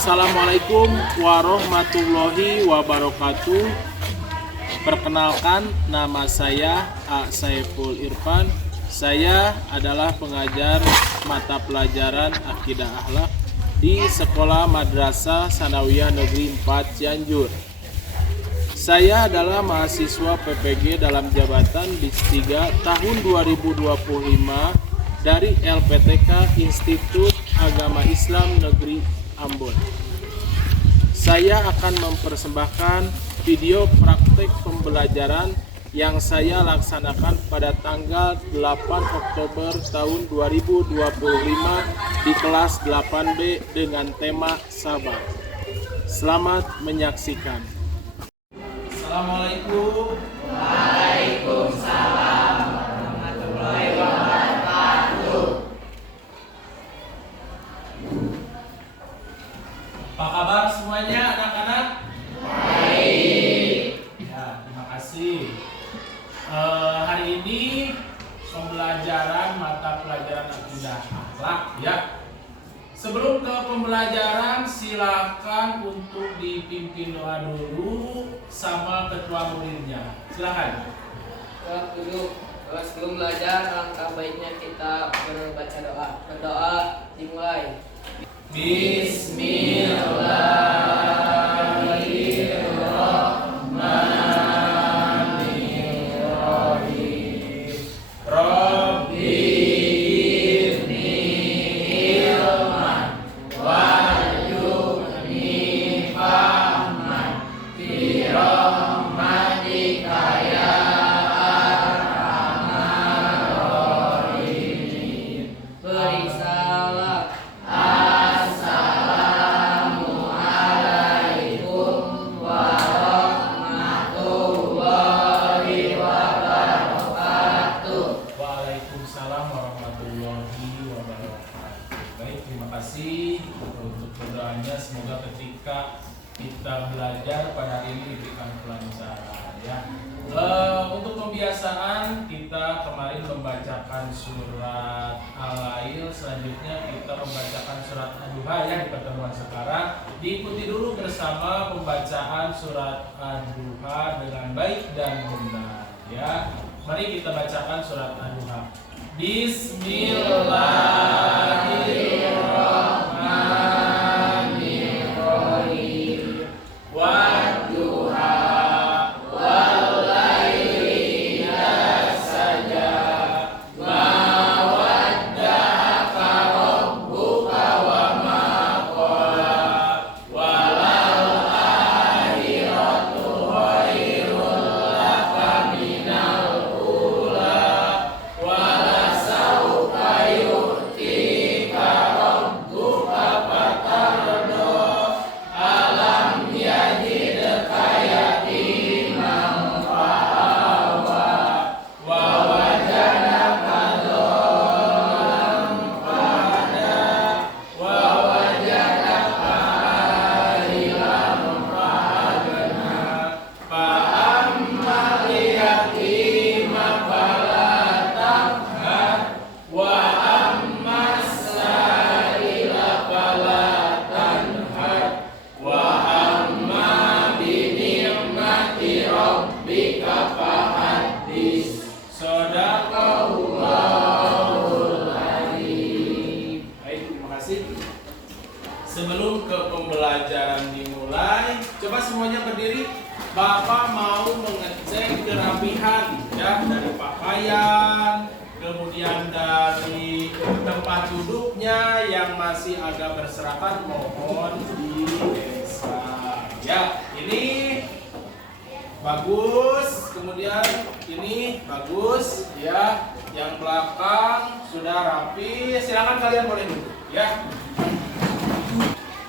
Assalamualaikum warahmatullahi wabarakatuh. Perkenalkan, nama saya A. Saiful Irfan. Saya adalah pengajar mata pelajaran Akidah Akhlak di Sekolah Madrasah Sanawiyah Negeri 4 Cianjur. Saya adalah mahasiswa PPG dalam jabatan DIS 3 tahun 2025 dari LPTK Institut Agama Islam Negeri Ambon. Saya akan mempersembahkan video praktek pembelajaran yang saya laksanakan pada tanggal 8 Oktober tahun 2025 di kelas 8B dengan tema sabar. Selamat menyaksikan. Assalamualaikum. Waalaikumsalam warahmatullahi wabarakatuh. Apa kabar semuanya anak-anak? Baik. Ya, terima kasih. Hari ini pembelajaran mata pelajaran Akidah Akhlak ya. Sebelum ke pembelajaran, silakan untuk dipimpin doa dulu sama ketua muridnya. Silakan. Duduk. Sebelum belajar, langkah baiknya kita berbaca doa. Berdoa dimulai. Bismillahirrahmanirrahim. Rabbi gifni ilman warzuqni fahman bi rahmatika ya arhamar rahimin. Beri salam. Assalamualaikum warahmatullahi wabarakatuh. Waalaikumsalam warahmatullahi wabarakatuh. Baik, terima kasih untuk doanya. Semoga ketika kita belajar pada hari ini diberikan kelancaran ya. Untuk pembiasaan kita kemarin membacakan surat Al-Lail, selanjutnya kita membacakan surat Ad-Duha ya di pertemuan sekarang. Diikuti dulu bersama pembacaan surat Ad-Duha dengan baik dan benar ya. Mari kita bacakan surat Ad-Duha. Bismillahirrahmanirrahim. Wadduha wallaili idza saja. Ma wadda'aka rabbuka wa ma qala. Walal akhiratu khairul laka minal ula. Walasawfa yu'tika rabbuka fatarda. Alam yajidka yatiman fa'awa. Wa wajadaka dhalan fahada. Wa wajadaka a'ilan fa'agna. Fa'ammal yatima fala taqhar. Wa ammas sa'ila fala tanhar. Wa amma bi ni'mati rabbika fahaddits. Shadaqallahul adzim. Baik, terima kasih. Sebelum ke pembelajaran dimulai, coba semuanya berdiri. Bapak mau mengecek kerapihan ya, dari pakaian, kemudian dari tempat duduknya yang masih agak berserakan, mohon digeser ya. Ini bagus, kemudian ini bagus ya. Yang belakang sudah rapi, silakan kalian boleh duduk ya.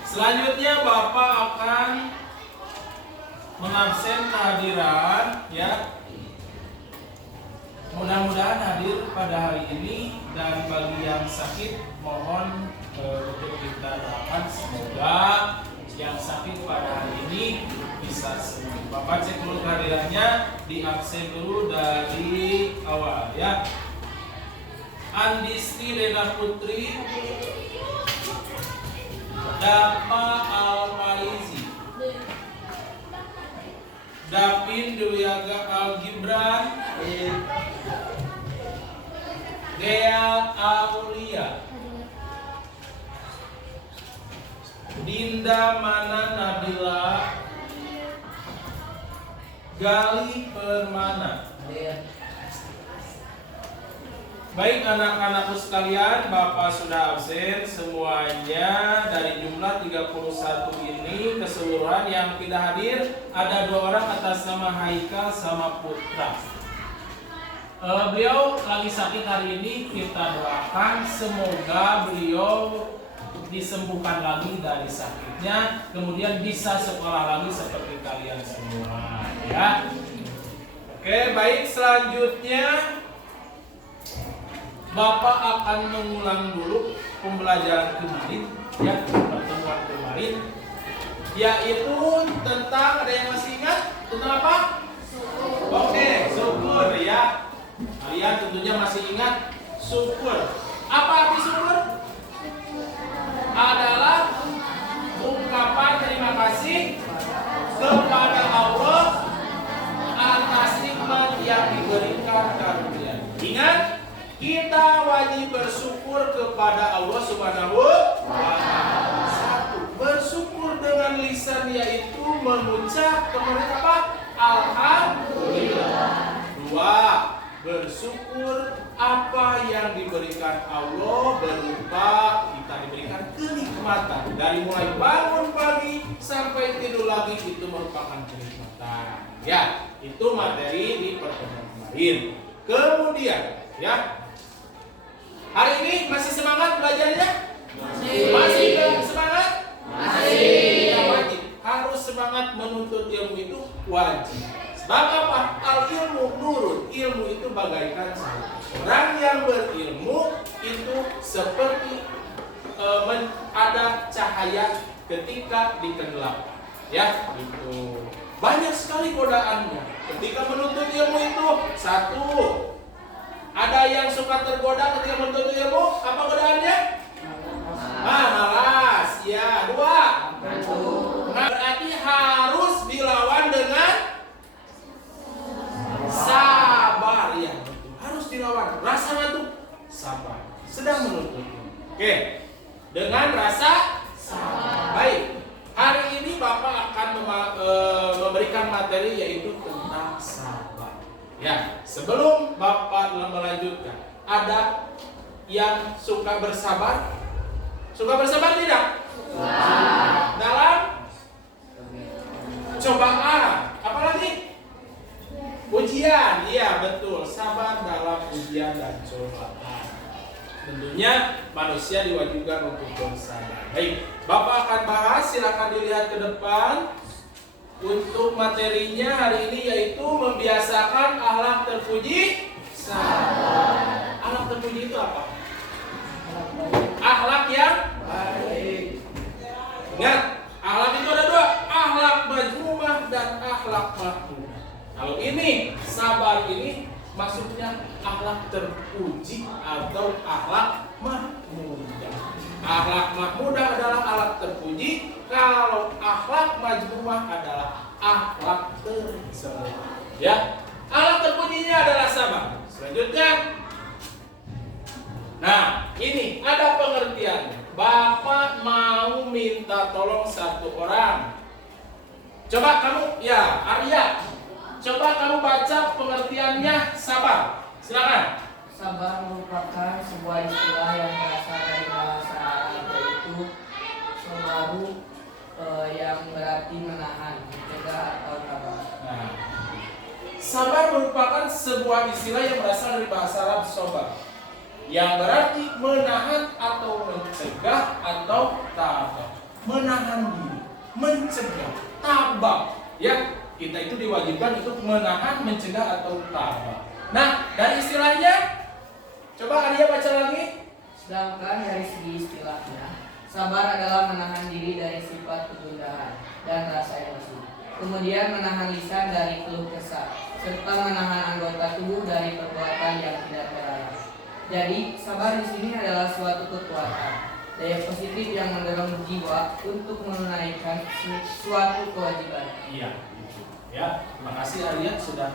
Selanjutnya Bapak akan mengabsen kehadiran ya. Mudah-mudahan hadir pada hari ini, dan bagi yang sakit mohon untuk kita doakan semoga yang sakit pada hari ini bisa sembuh. Bapak cek dulu kehadirannya, diabsen dulu dari awal ya. Andisti Rena Putri, Dapa Al-Faizi, Dapin Dewiaga Al-Gibran, Dea Aulia, Dinda Mana Nabila, Gali Permana. Baik anak-anakku sekalian, Bapak sudah absen semuanya. Dari jumlah 31 ini keseluruhan yang tidak hadir ada 2 orang atas nama Haikal sama Putra. Beliau lagi sakit hari ini, kita doakan semoga beliau disembuhkan lagi dari sakitnya, kemudian bisa sekolah lagi seperti kalian semua ya. Oke, baik, selanjutnya Bapak akan mengulang dulu pembelajaran kemarin ya, pertemuan kemarin, yaitu tentang, ada yang masih ingat tentang apa? Oke, syukur ya. Kalian tentunya masih ingat syukur. Apa arti syukur? Adalah ungkapan terima kasih kepada Allah atas nikmat yang diberikan karunia. Ingat, kita wajib bersyukur kepada Allah Subhanahu wa Ta'ala. 1. Bersyukur dengan lisan, yaitu mengucap kepada apa? Alhamdulillah. 2. Bersyukur apa yang diberikan Allah berupa kita diberikan kenikmatan. Dari mulai bangun pagi sampai tidur lagi itu merupakan kenikmatan. Ya, itu materi di pertemuan kemarin. Kemudian, ya. Hari ini masih semangat belajarnya? Masih semangat? Masih. Ya, wajib. Harus semangat menuntut ilmu itu wajib. Sebab apa? Al ilmu nurun. Ilmu itu bagaikan cahaya. Orang yang berilmu itu seperti ada cahaya ketika ditenggelamkan. Ya, itu. Banyak sekali godaannya. Ketika menuntut ilmu itu, 1. Ada yang suka tergoda ketika menuntut ilmu, apa godaannya? Malas. Ya, 2. Berarti harus dilawan dengan sabar. Ya, harus dilawan. Rasa ngantuk, sabar. Sedang menuntut. Oke. Dengan rasa sabar. Baik. Hari ini Bapak akan memberikan materi yaitu tentang sabar. Ya, sebelum Bapak melanjutkan, ada yang suka bersabar? Suka bersabar tidak? Dalam cobaan, apalagi? Ujian, iya betul. Sabar dalam ujian dan cobaan. Tentunya manusia diwajibkan untuk bersabar. Baik, Bapak akan bahas, silakan dilihat ke depan. Untuk materinya hari ini yaitu membiasakan akhlak terpuji sabar. Akhlak terpuji itu apa? Akhlak yang baik. Ingat, akhlak itu ada 2, akhlak majmumah dan akhlak mahmudah. Kalau ini sabar ini maksudnya akhlak terpuji atau akhlak mahmudah. Akhlak mahmudah adalah akhlak terpuji, kalau akhlak majmumah adalah akhlak tercela. Ya, akhlak terpujinya adalah sabar. Selanjutnya, nah ini ada pengertiannya. Bapak mau minta tolong 1 orang. Coba kamu, ya Arya, coba kamu baca pengertiannya sabar. Silakan. Sabar merupakan sebuah istilah yang berasal dari bahasa Arab, yaitu sabaru, yang berarti menahan, mencegah atau tabah. Nah, sabar merupakan sebuah istilah yang berasal dari bahasa Arab sabar, yang berarti menahan atau mencegah atau tabah. Menahan diri, mencegah, tabah. Ya, kita itu diwajibkan untuk menahan, mencegah atau tabah. Nah, dari istilahnya, coba Arya baca lagi. Sedangkan dari segi istilahnya, sabar adalah menahan diri dari sifat kegundahan dan rasa emosi. Kemudian menahan lisan dari keluh kesah, serta menahan anggota tubuh dari perbuatan yang tidak terlarang. Jadi, sabar di sini adalah suatu kekuatan daya positif yang mendorong jiwa untuk menunaikan suatu kewajiban. Iya, gitu. Ya, terima kasih Arya sudah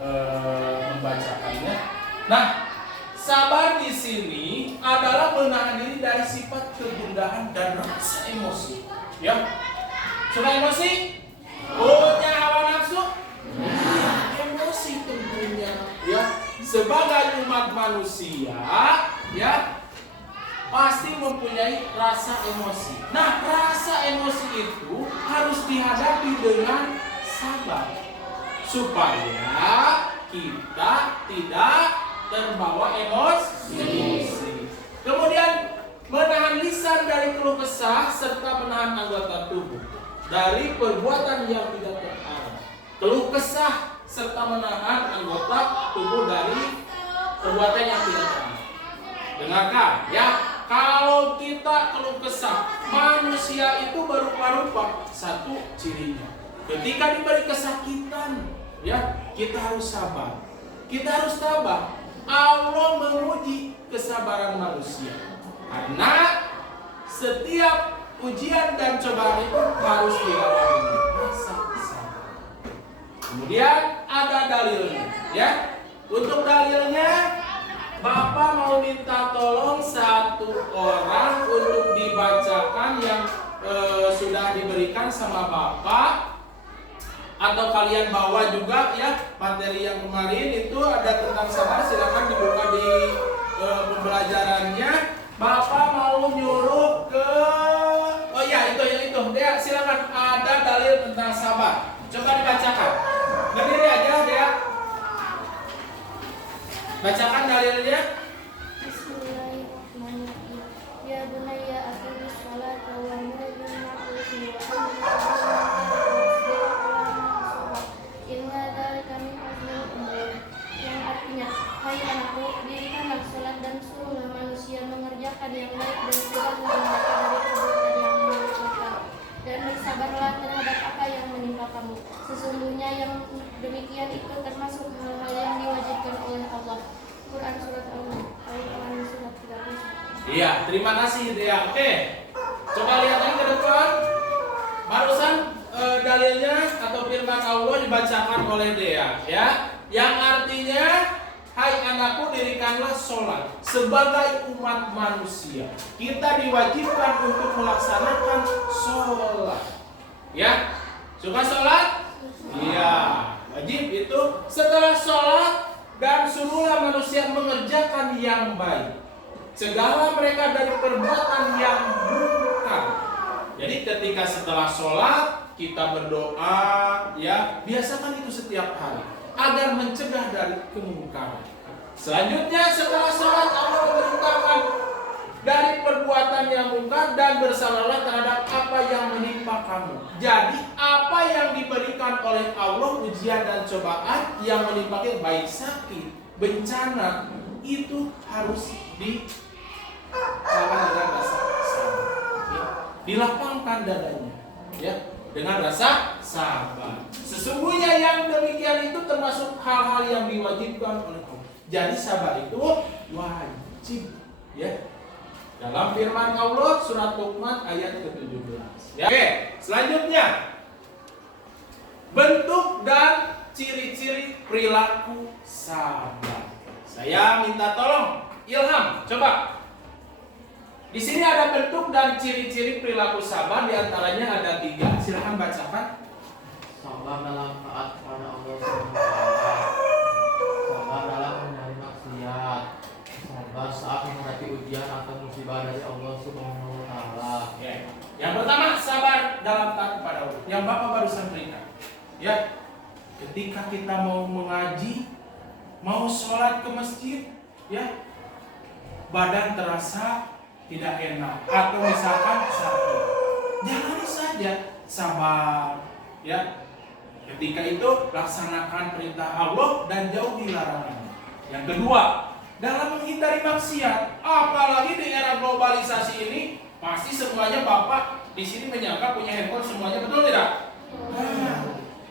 membacakannya. Nah, sabar di sini adalah menahan diri dari sifat kegundahan dan rasa emosi. Ya, suka emosi? Punya hawa nafsu? Emosi tentunya. Ya, sebagai umat manusia, ya pasti mempunyai rasa emosi. Nah, rasa emosi itu harus dihadapi dengan sabar supaya kita tidak terbawa emosi. Kemudian menahan lisan dari keluh kesah serta menahan anggota tubuh dari perbuatan yang tidak terarah. Keluh kesah serta menahan anggota tubuh dari perbuatan yang tidak terarah. Dengarkan ya, kalau kita keluh kesah, manusia itu berupa-rupa. Satu cirinya, ketika diberi kesakitan, ya kita harus sabar. Kita harus tabah. Allah menguji kesabaran manusia. Karena setiap ujian dan cobaan itu harus dilalui. Rasa sabar. Kemudian ada dalilnya, ya. Untuk dalilnya, Bapak mau minta tolong satu orang untuk dibacakan yang sudah diberikan sama Bapak, atau kalian bawa juga ya materi yang kemarin itu ada tentang sabar. Silakan dibuka di pembelajarannya. Bapak mau nyuruh ke itu Dea, silakan, ada dalil tentang sabar. Coba dibacakan. Berdiri aja Dea. Bacakan dalilnya. Bismillahirrahmanirrahim. Ya bunayya aqimis sholata wa amur bil ma'ruf wa inna dzalika min azmil umur. Yang artinya, hai anakku, dirikanlah sholat dan suruhlah manusia mengerjakan yang baik dan cegahlah mereka dari perbuatan yang buruk, dan bersabarlah terhadap apa yang menimpa kamu. Sesungguhnya yang demikian itu termasuk hal-hal yang diwajibkan oleh Allah. Quran surat Al-Quran surat 31. Iya, terima kasih Dea. Oke, coba lihat lagi ke depan. Barusan dalilnya atau firman Allah dibacakan oleh Dea, ya, yang artinya, hai anakku, dirikanlah sholat. Sebagai umat manusia, kita diwajibkan untuk melaksanakan sholat. Ya, suka sholat? Iya, wajib itu. Setelah sholat, dan suruhlah manusia mengerjakan yang baik. Cegahlah mereka dari perbuatan yang mungkar. Jadi ketika setelah sholat kita berdoa, ya biasakan itu setiap hari agar mencegah dari kemungkaran. Selanjutnya setelah sholat Allah memerintahkan dari perbuatan yang mungkar dan bersabarlah terhadap apa yang menimpa kamu. Jadi apa yang diberikan oleh Allah, ujian dan cobaan yang menimpa kita, baik sakit, bencana, itu harus dilakukan dengan rasa sabar, ya. Dilapangkan dadanya, ya, dengan rasa sabar. Sesungguhnya yang demikian itu termasuk hal-hal yang diwajibkan oleh Allah. Jadi sabar itu wajib, ya. Dalam firman Allah surat Luqman ayat ke-17. Ya. Oke, selanjutnya bentuk dan ciri-ciri perilaku sabar. Saya minta tolong Ilham, coba. Di sini ada bentuk dan ciri-ciri perilaku sabar, diantaranya ada 3. Silahkan bacakan. Sabar dalam taat kepada Allah SWT. Sabar dalam menghindari maksiat. Sabar saat menghadapi ujian atau musibah dari Allah Subhanahu wa taala. Ya. Yang pertama, sabar dalam taat kepada Allah. Yang Bapak barusan berikan. Ya. Ketika kita mau mengaji, mau sholat ke masjid, ya, badan terasa tidak enak atau misalkan sakit, jalani saja, sabar, ya. Ketika itu laksanakan perintah Allah dan jauhi larangan. Yang kedua, dalam menghindari maksiat, apalagi di era globalisasi ini, pasti semuanya Bapak di sini menyangka punya handphone semuanya, betul tidak?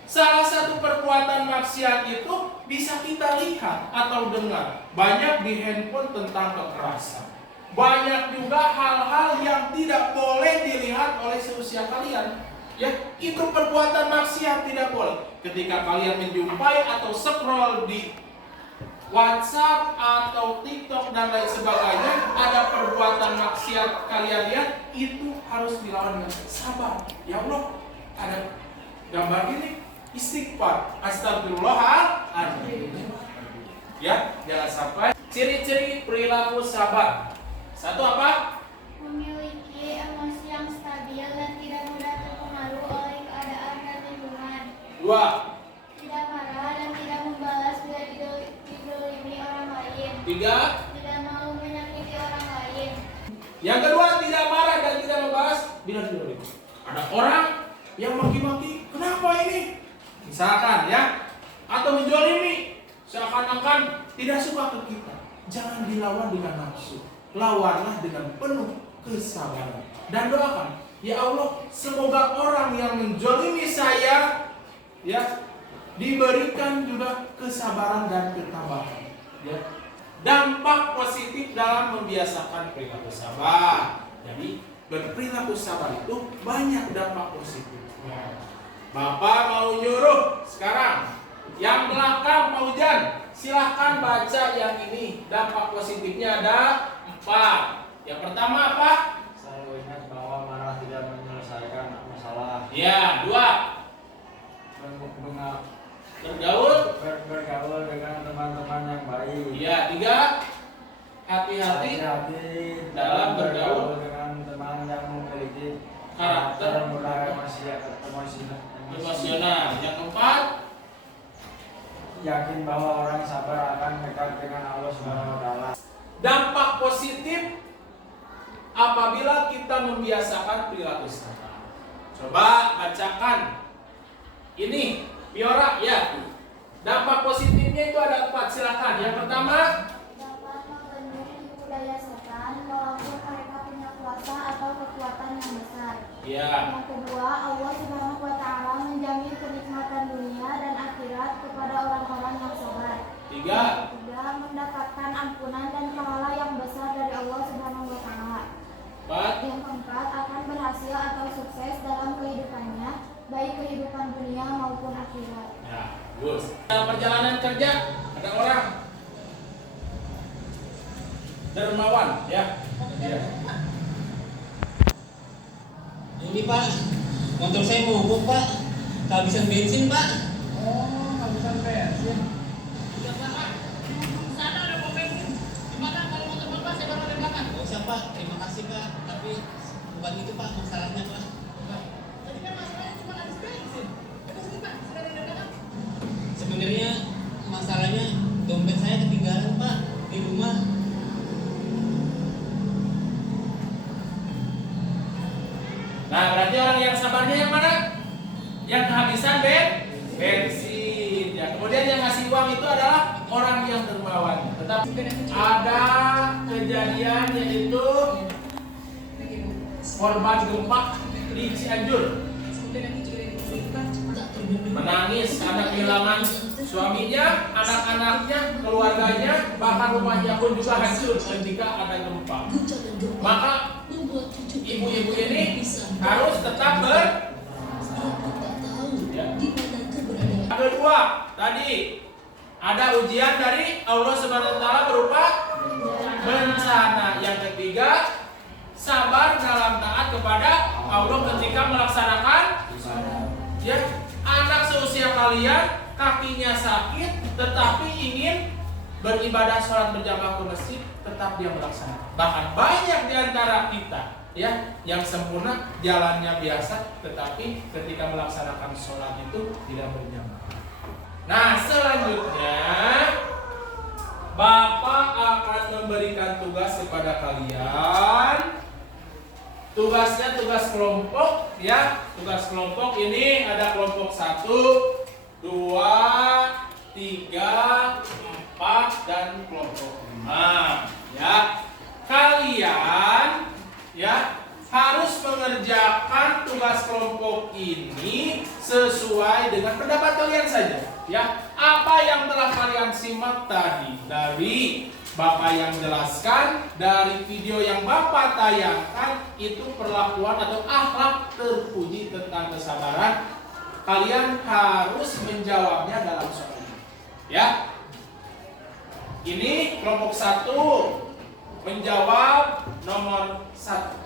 Salah satu perbuatan maksiat itu bisa kita lihat atau dengar banyak di handphone tentang kekerasan, banyak juga hal-hal yang tidak boleh dilihat oleh seusia kalian. Ya, itu perbuatan maksiat tidak boleh. Ketika kalian menjumpai atau scroll di WhatsApp atau TikTok dan lain sebagainya, ada perbuatan maksiat kalian lihat, itu harus dilawan dengan sabar. Ya Allah, ada gambar ini, istighfar, astagfirullahaladzim. Ya, jangan sampai. Ciri-ciri perilaku sabar. Satu apa? Memiliki emosi yang stabil dan tidak mudah terpengaruh oleh keadaan dan lingkungan. 2. Tidak marah dan tidak membalas bila didolimi orang lain. 3. Tidak mau menyakiti orang lain. Yang kedua, tidak marah dan tidak membahas bila didolimi. Ada orang yang maki-maki, kenapa ini? Misalkan ya, atau menjolimi, seakan-akan tidak suka ke kita. Jangan dilawan dengan nafsu. Lawanlah dengan penuh kesabaran dan doakan, ya Allah, semoga orang yang menjolimi saya ya diberikan juga kesabaran dan ketabahan. Ya. Dampak positif dalam membiasakan perilaku sabar. Jadi berperilaku sabar itu banyak dampak positifnya. Bapak mau nyuruh sekarang, yang belakang Pak Ujan, silahkan baca yang ini. Dampak positifnya ada 4. Yang pertama apa? Selalu ingat bahwa marah tidak menyelesaikan masalah. Ya. 2. Bergaul dengan teman-teman yang baik. Ya. 3. Hati-hati dalam bergaul dengan teman yang memiliki karakter mudah emosional. Yang 4. yakin bahwa orang sabar akan dekat dengan Allah Subhanahu wa taala. Dampak positif apabila kita membiasakan perilaku sabar. Coba bacakan. Ini Piora ya. Dampak positifnya itu ada 4. Silakan. Yang pertama, Dapat membendung budaya setan walaupun mereka punya kuasa atau kekuatan yang besar. ya. Yang kedua, Allah Subhanahu wa taala menjamin kenikmatan dunia dan akhirat kepada orang-orang yang sabar. 3. Ketiga, mendapatkan ampunan dan pahala yang besar dari Allah Subhanahu wa taala. 4. Yang keempat, akan berhasil atau sukses dalam kehidupannya, baik kehidupan dunia maupun akhirat. Ya, bagus. Dalam perjalanan kerja ada orang dermawan ya. Ya. Ini Pak, motor saya mogok Pak, kehabisan bensin Pak. Oh, kehabisan bensin. Iya Pak. Sana ada mau bensin. Gimana kalau motor Bapak saya baru ada di belakang? Gak usah Pak, terima kasih Pak. Tapi bukan itu Pak masalahnya Pak. Tadi kan masalahnya cuma habis bensin. Terus ini Pak, sudah ada di belakang. Sebenarnya masalahnya dompet saya ketinggalan Pak di rumah. Nah, berarti orang yang sabarnya yang mana? Yang kehabisan bensin. Ya, kemudian yang ngasih uang itu adalah orang yang dermawan. Tetapi ada kejadian yaitu korban gempa di Cianjur. Menangis karena kehilangan suaminya, anak-anaknya, keluarganya, bahkan rumahnya pun juga hancur ketika ada gempa. Maka ibu-ibu ini harus tetap ya. Kedua, tadi ada ujian dari Allah Subhanahu wa taala berupa bencana. Yang ketiga, sabar dalam taat kepada Allah ketika melaksanakan ya. Anak seusia kalian kakinya sakit tetapi ingin beribadah sholat berjamaah ke masjid, tetap dia melaksanakan. Bahkan banyak di antara kita ya yang sempurna jalannya biasa tetapi ketika melaksanakan sholat itu tidak berjamaah. Nah, selanjutnya Bapak akan memberikan tugas kepada kalian. Tugasnya tugas kelompok ya. Tugas kelompok ini ada kelompok 1, 2, 3, 4 dan kelompok 5 ya. Kalian ya harus mengerjakan tugas kelompok ini sesuai dengan pendapat kalian saja ya. Apa yang telah kalian simak tadi dari Bapak yang jelaskan dari video yang Bapak tayangkan itu perlakuan atau akhlak terpuji tentang kesabaran. Kalian harus menjawabnya dalam soal ini. Ya. Ini kelompok 1 menjawab nomor 1.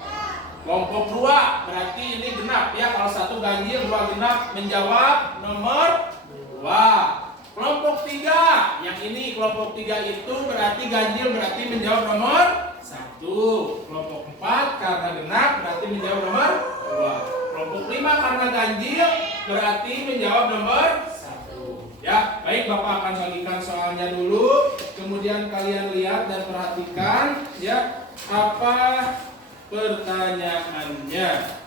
Kelompok 2 berarti ini genap ya. Kalau 1 ganjil, 2 genap menjawab nomor 2. Kelompok 3, yang ini kelompok 3 itu berarti ganjil berarti menjawab nomor 1. Kelompok 4 karena genap berarti menjawab nomor 2. Kelompok 5 karena ganjil berarti menjawab nomor 1. Ya, baik, Bapak akan bagikan soalnya dulu. Kemudian kalian lihat dan perhatikan ya apa pertanyaannya.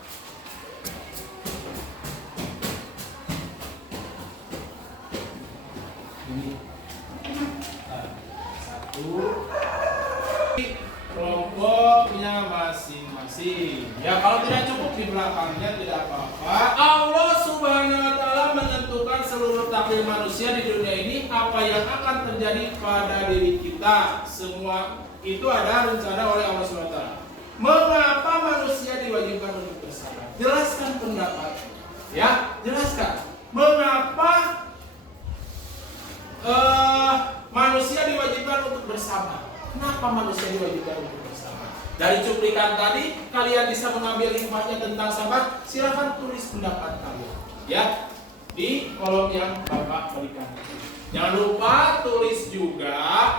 Kelompoknya masing-masing. Ya, kalau tidak cukup di belakangnya tidak apa-apa. Allah Subhanahu wa taala menentukan seluruh takdir manusia di dunia ini, apa yang akan terjadi pada diri kita. Semua itu ada rencana oleh Allah Subhanahu wa taala. Mengapa manusia diwajibkan untuk bersabar? Jelaskan pendapat. Ya, jelaskan. Mengapa manusia diwajibkan untuk bersabar? Kenapa manusia diwajibkan untuk bersabar? Dari cuplikan tadi kalian bisa mengambil hikmahnya tentang sabar. Silakan tulis pendapat kalian ya di kolom yang Bapak berikan. Jangan lupa tulis juga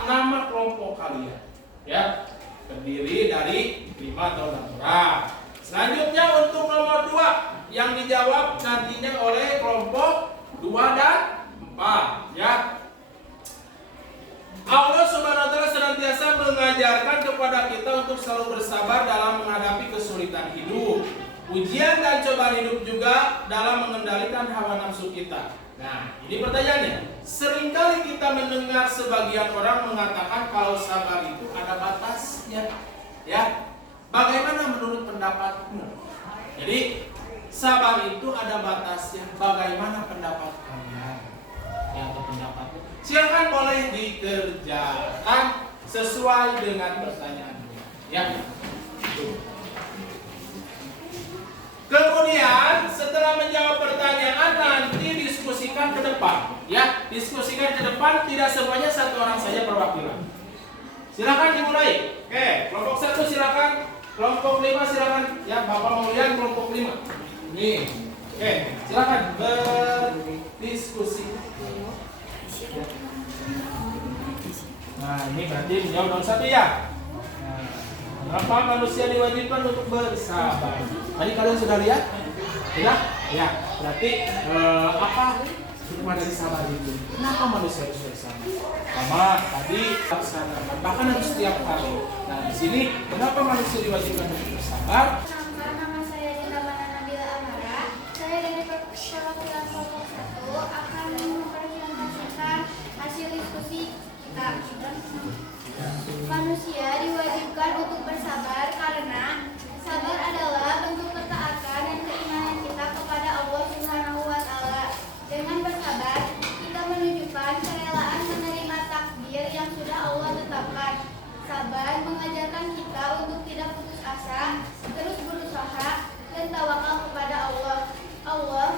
nama kelompok kalian ya, terdiri dari 5 atau 6 orang. Selanjutnya untuk nomor 2 yang dijawab nantinya oleh kelompok 2 dan 4 ya. Allah Subhanahu wa taala senantiasa mengajarkan kepada kita untuk selalu bersabar dalam menghadapi kesulitan hidup. Ujian dan cobaan hidup juga dalam mengendalikan hawa nafsu kita. Nah, ini pertanyaannya. Seringkali kita mendengar sebagian orang mengatakan kalau sabar itu ada batasnya. Ya. Bagaimana menurut pendapatmu? Jadi, sabar itu ada batasnya. Bagaimana pendapat kalian? Ya, atau pendapatmu? Silakan boleh dikerjakan sesuai dengan pertanyaannya. Ya. Kemudian setelah menjawab pertanyaan nanti diskusikan ke depan. Ya, diskusikan ke depan, tidak semuanya satu orang saja perwakilan. Silakan dimulai. Oke, kelompok 1 silakan. Kelompok 5 silakan. Ya, Bapak mau lihat kelompok 5. Nih. Oke, silakan berdiskusi. Nah, ini berarti menjawab nomor 1 ya. Nah, kenapa manusia diwajibkan untuk bersabar? Tadi kalian sudah lihat? Tidak? Ya, berarti apa hikmah dari sabar itu? Kenapa manusia harus bersabar? Pertama, tadi laksanakan, bahkan harus setiap hari. Nah, di sini kenapa manusia diwajibkan untuk bersabar? Nama saya Dinda Nabila Amara. Saya dari perwakilan kelompok 1 akan mempresentasikan hasil diskusi kita. Manusia diwajibkan untuk bersabar karena sabar adalah bentuk ketaatan dan keimanan kita kepada Allah Subhanahu wa taala. Dengan bersabar, kita menunjukkan kerelaan menerima takdir yang sudah Allah tetapkan. Sabar mengajarkan kita untuk tidak putus asa, terus berusaha dan tawakal kepada Allah. Allah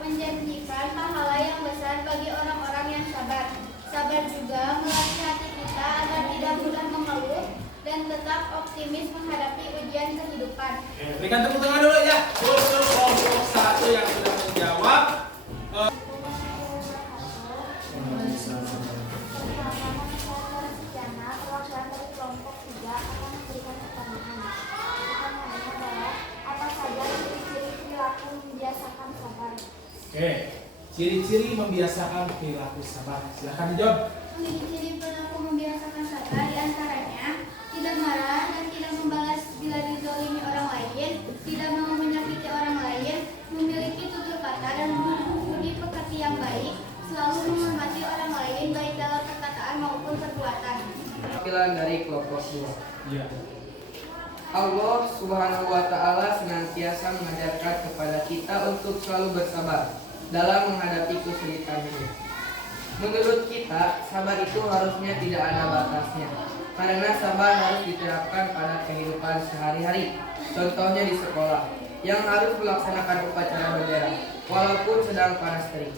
menjanjikan pahala yang besar bagi orang-orang yang sabar. Sabar juga melatih hati kita agar tidak mudah mengeluh dan tetap optimis menghadapi ujian kehidupan. Berikan tepuk tangan dulu ya untuk kelompok 1 yang sudah menjawab. Oke, ciri-ciri membiasakan perilaku sabar. Silakan dijawab. Ciri-ciri perilaku membiasakan sabar diantaranya tidak marah dan tidak membalas bila dizalimi orang lain, tidak mau menyakiti orang lain, memiliki tutur kata dan budi pekerti yang baik, selalu menghormati orang lain baik dalam perkataan maupun perbuatan. Perwakilan dari kelompok 2. Iya. Allah Subhanahu wa taala senantiasa mengajarkan kepada kita untuk selalu bersabar dalam menghadapi kesulitan hidup. Menurut kita, sabar itu harusnya tidak ada batasnya. Karena sabar harus diterapkan pada kehidupan sehari-hari. Contohnya di sekolah, yang harus melaksanakan upacara bendera, walaupun sedang panas terik.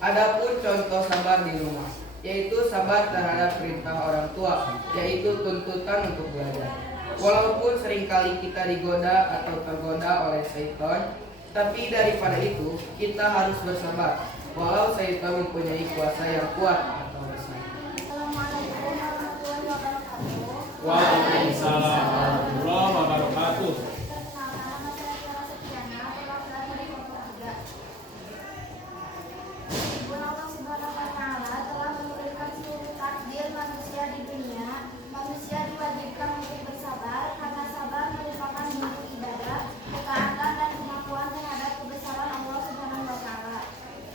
Adapun contoh sabar di rumah, yaitu sabar terhadap perintah orang tua, yaitu tuntutan untuk belajar. Walaupun seringkali kita digoda atau tergoda oleh syaitan, tapi daripada itu, kita harus bersabar, walau syaitan mempunyai kuasa yang kuat atau besar. Assalamualaikum warahmatullahi wabarakatuh. Waalaikumsalam warahmatullahi wabarakatuh. Perkenalkan, nama saya Tiara Septiana, perwakilan dari kelompok 3. Ibu Allah Subhanahu wa Ta'ala telah memberikan seluruh takdir manusia di dunia. Manusia diwajibkan untuk bersabar karena sabar merupakan bentuk ibadah, ketaatan dan pengakuan terhadap kebesaran Allah Subhanahu wa Ta'ala.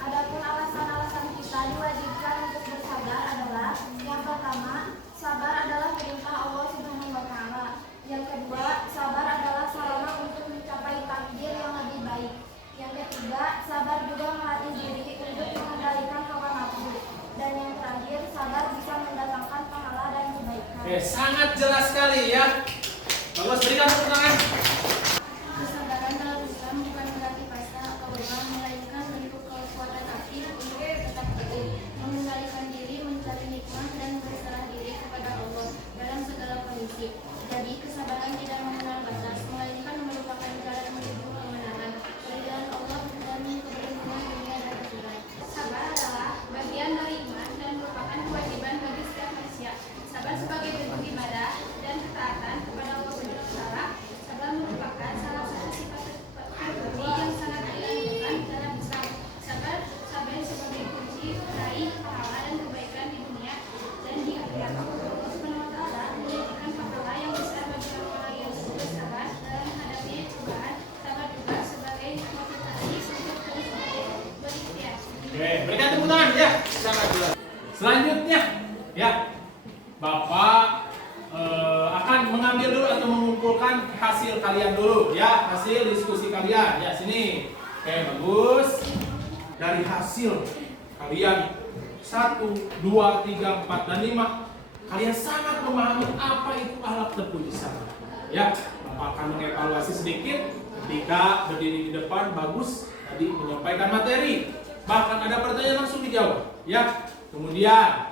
Adapun alasan-alasan kita diwajibkan untuk bersabar adalah: yang pertama, sabar adalah perintah Allah Subhanahu wa Ta'ala. Yang kedua, sabar adalah sarana untuk mencapai takdir yang lebih baik. Yang ketiga, sabar juga melatih diri untuk mengendalikan hawa nafsu. Dan yang terakhir, sabar bisa mendatangkan pahala dan kebaikan. Sangat jelas sekali ya. Bagus, berikan tepuk tangan. Kesabaran dalam Islam bukan berarti pasrah atau beban, melainkan bentuk kekuatan hati untuk tetap teguh, mengendalikan diri, mencari hikmah dan berserah diri kepada Allah dalam segala kondisi. Jadi kesabaran tidak mengenal batas, melainkan merupakan jalan menuju kemenangan, keridhaan Allah dan keberuntungan dunia dan akhirat. Sabar adalah bagian dari iman dan merupakan kewajiban bagi setiap manusia. Sabar sebagai bentuk ibadah dan ketaatan kepada Allah Subhanahu wa Ta'ala. Sabar merupakan salah satu sifat terpuji yang sangat dianjurkan dalam Islam. Sabar sebagai kunci meraih pahala dan kebaikan di dunia dan di akhirat. Allah Subhanahu wa Ta'ala menjadikan pahala yang besar bagi orang-orang yang bersabar dalam menghadapi cobaan. Sabar juga sebagai motivasi untuk terus berikhtiar. Berikan tepuk tangan ya. Sangat jelas. Selanjutnya ya, Bapak akan mengambil dulu atau mengumpulkan hasil kalian dulu ya, hasil diskusi kalian ya, sini. Oke, bagus. Dari hasil kalian 1, 2, 3, 4 dan 5, kalian sangat memahami apa itu akhlak terpuji sabar. Ya, Bapak akan mengevaluasi sedikit ketika berdiri di depan, bagus tadi menyampaikan materi. Bahkan ada pertanyaan langsung dijawab ya. Kemudian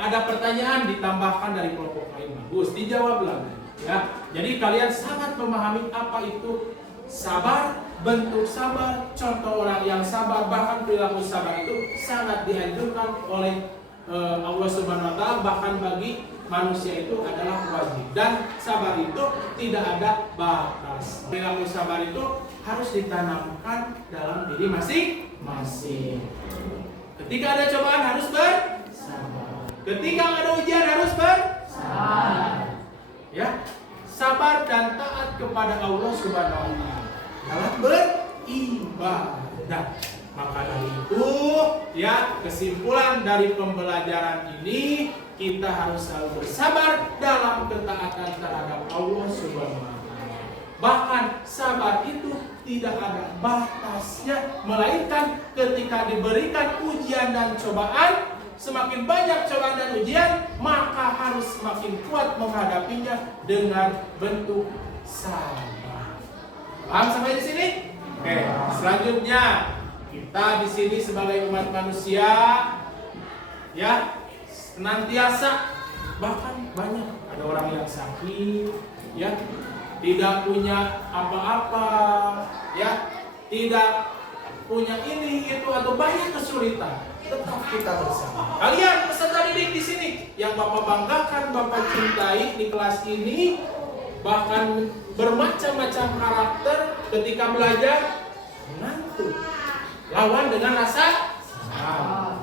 ada pertanyaan ditambahkan dari kelompok lain, bagus dijawab lagi ya. Jadi kalian sangat memahami apa itu sabar, bentuk sabar, contoh orang yang sabar, bahkan perilaku sabar itu sangat dianjurkan oleh Allah Subhanahu wa Ta'ala, bahkan bagi manusia itu adalah wajib. Dan sabar itu tidak ada batas. Perilaku sabar itu harus ditanamkan dalam diri masing-masing. Ketika ada cobaan harus bersabar. Ketika ada ujian harus bersabar. Ya, sabar dan taat kepada Allah Subhanahu wa Ta'ala dalam beribadah. Maka dari itu, ya, kesimpulan dari pembelajaran ini, kita harus selalu bersabar dalam ketaatan terhadap Allah Subhanahu wa Ta'ala. Bahkan sabar itu tidak ada batasnya, melainkan ketika diberikan ujian dan cobaan, semakin banyak cobaan dan ujian, maka harus semakin kuat menghadapinya dengan bentuk sabar. Paham sampai di sini? Oke, selanjutnya kita di sini sebagai umat manusia, ya, senantiasa, bahkan banyak ada orang yang sakit, ya, tidak punya apa-apa, ya, tidak punya ini itu atau banyak kesulitan, tetap kita bersama. Kalian peserta didik di sini yang Bapak banggakan, Bapak cintai di kelas ini, bahkan bermacam-macam karakter ketika belajar, mengantuk, lawan dengan rasa sabar.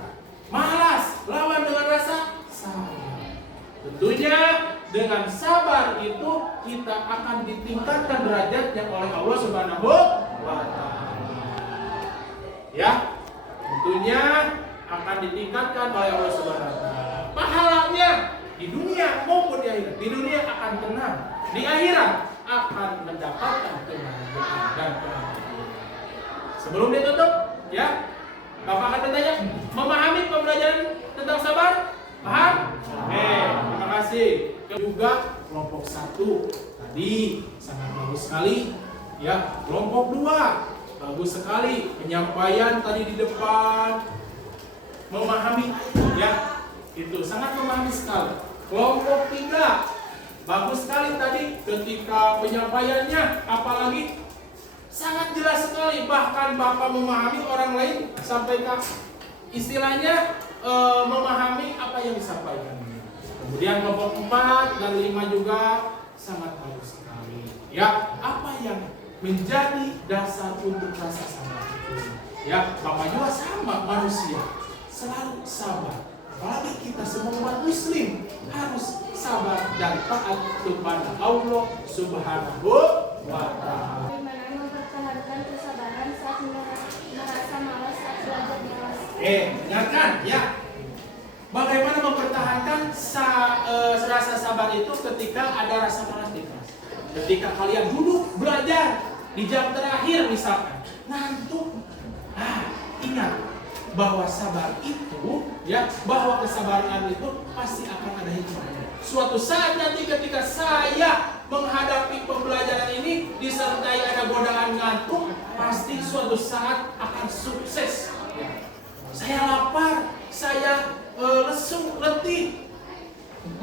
Malas, lawan dengan rasa sabar. Tentunya dengan sabar itu kita akan ditingkatkan derajatnya oleh Allah Subhanahu wa Ta'ala. Ya, tentunya akan ditingkatkan oleh Allah Subhanahu wa Ta'ala. Pahalanya di dunia maupun di akhirat. Di dunia akan tenang, di akhirat akan mendapatkan kebahagiaan dan kebahagiaan. Sebelum ditutup, ya, Bapak akan bertanya, memahami pembelajaran tentang sabar? Paham? Oke, terima kasih. Juga kelompok 1 tadi sangat bagus sekali. Ya, kelompok 2 bagus sekali. Penyampaian tadi di depan, memahami, ya, itu sangat memahami sekali. Kelompok 3 bagus sekali tadi ketika penyampaiannya, apalagi sangat jelas sekali. Bahkan Bapak memahami orang lain sampai ke istilahnya memahami apa yang disampaikan. Kemudian kelompok 4 dan 5 juga sangat bagus sekali. Ya, apa yang menjadi dasar untuk rasa sabar itu? Ya, Bapak juga sama manusia, selalu sabar. Apalagi kita semua umat muslim harus sabar dan taat kepada Allah Subhanahu wa ta'ala. Bagaimana mempertahankan kesabaran saat merasa malas saat belajar malas? Dengarkan ya. Bagaimana mempertahankan rasa sabar itu ketika ada rasa malas di kelas. Ketika kalian duduk belajar di jam terakhir misalkan, ngantuk. Ingat bahwa sabar itu, ya, bahwa kesabaran itu pasti akan ada hikmahnya. Suatu saat nanti ketika saya menghadapi pembelajaran ini disertai ada godaan ngantuk, pasti suatu saat akan sukses. Ya. Saya lapar, saya lesu, letih,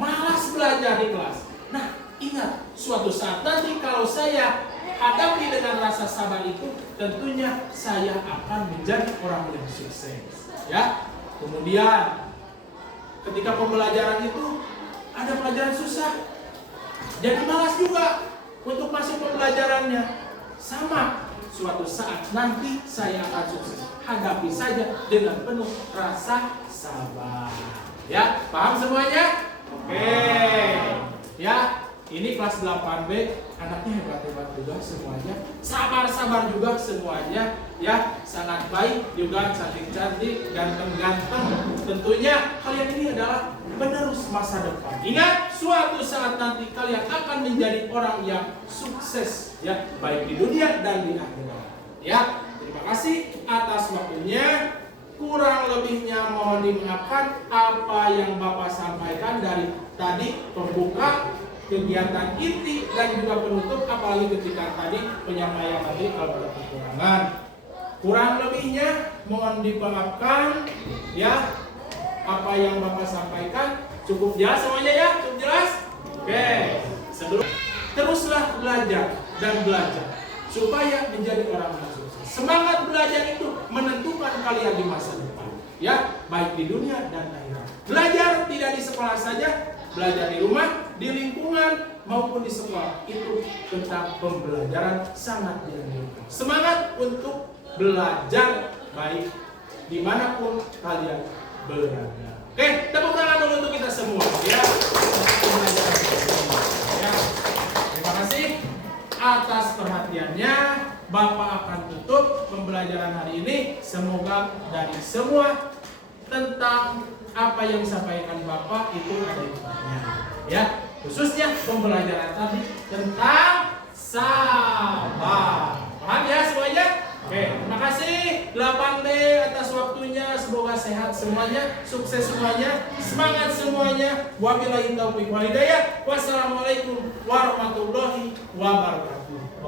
malas belajar di kelas. Nah, ingat, suatu saat nanti kalau saya hadapi dengan rasa sabar itu, tentunya saya akan menjadi orang yang sukses. Ya. Kemudian ketika pembelajaran itu ada pelajaran susah, jadi malas juga untuk masuk pembelajarannya. Sama, suatu saat nanti saya akan sukses. Hadapi saja dengan penuh rasa sabar. Ya, paham semuanya? Oke. Ya, ini kelas 8B, anaknya hebat-hebat juga semuanya. Sabar-sabar juga semuanya. Ya, sangat baik juga, cantik-cantik, ganteng-ganteng. Tentunya kalian ini adalah penerus masa depan. Ingat, suatu saat nanti kalian akan menjadi orang yang sukses, ya, baik di dunia dan di akhirat. Ya, terima kasih atas waktunya. Kurang lebihnya mohon dimaafkan. Apa yang Bapak sampaikan dari tadi pembuka, kegiatan inti dan juga penutup, apalagi ketika tadi penyampaian tadi kalau ada kekurangan. Kurang lebihnya mohon dimaafkan, ya. Apa yang Bapak sampaikan cukup jelas semuanya, ya? Cukup jelas? Oke. Sebelum teruslah belajar dan belajar supaya menjadi orang yang sukses. Semangat belajar itu menentukan kalian di masa depan, ya, baik di dunia dan akhirat. Belajar tidak di sekolah saja, belajar di rumah, di lingkungan maupun di sekolah, itu tentang pembelajaran sangat dianjurkan. Semangat untuk belajar baik dimanapun kalian berada. Oke, tepuk tangan dulu untuk kita semua, ya. Ya. Terima kasih atas perhatiannya. Bapak akan tutup pembelajaran hari ini. Semoga dari semua tentang apa yang disampaikan Bapak itu ada hikmahnya, ya. Khususnya pembelajaran tadi tentang sabar. Paham ya semuanya? Oke, terima kasih 8B atas waktunya. Semoga sehat semuanya, sukses semuanya, semangat semuanya. Wabillahi taufiq wal hidayah. Wassalamualaikum warahmatullahi wabarakatuh.